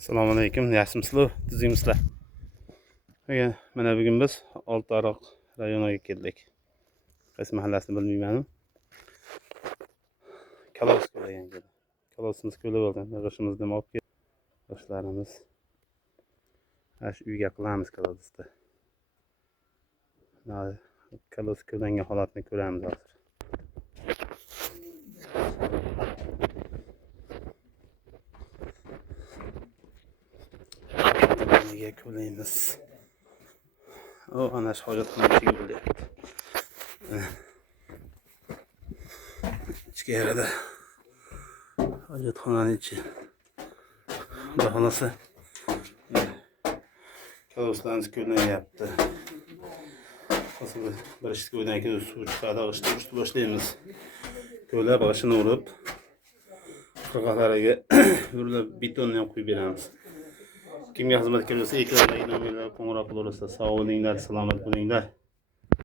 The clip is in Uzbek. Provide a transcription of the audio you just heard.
Assalomu alaykum, yaxshimisizlar, tuzingmisizlar? Mana bugun biz Oltiariq rayoniga keldik. Qaysi mahallasini bilmayman. Kalos ko'lagan keldi. Kalosimiz ko'lib olgan. G'ishimizni olib keldik. Yoshlarimiz shu uyga qilamiz kalosda. Kalos ko'langan holatni ko'ramiz hozir. Ko'laymiz. Ana shu hojatxonaga yo'lyapti. İçki yarada hojatxonaning ichi. Xudo kaloslarimiz ko'lanyapti. Aslında bir ishga o'ydan keyin suv chiqadi, g'ishni boshlaymiz. Ko'lab g'ishini urib, qirg'oqlariga urilib betonni ham quyib beramiz. Kimga xizmat kelsa, ekranlarga nomerlar qo'ng'iroq qilaversa, sog' bo'linglar, salomat bo'linglar.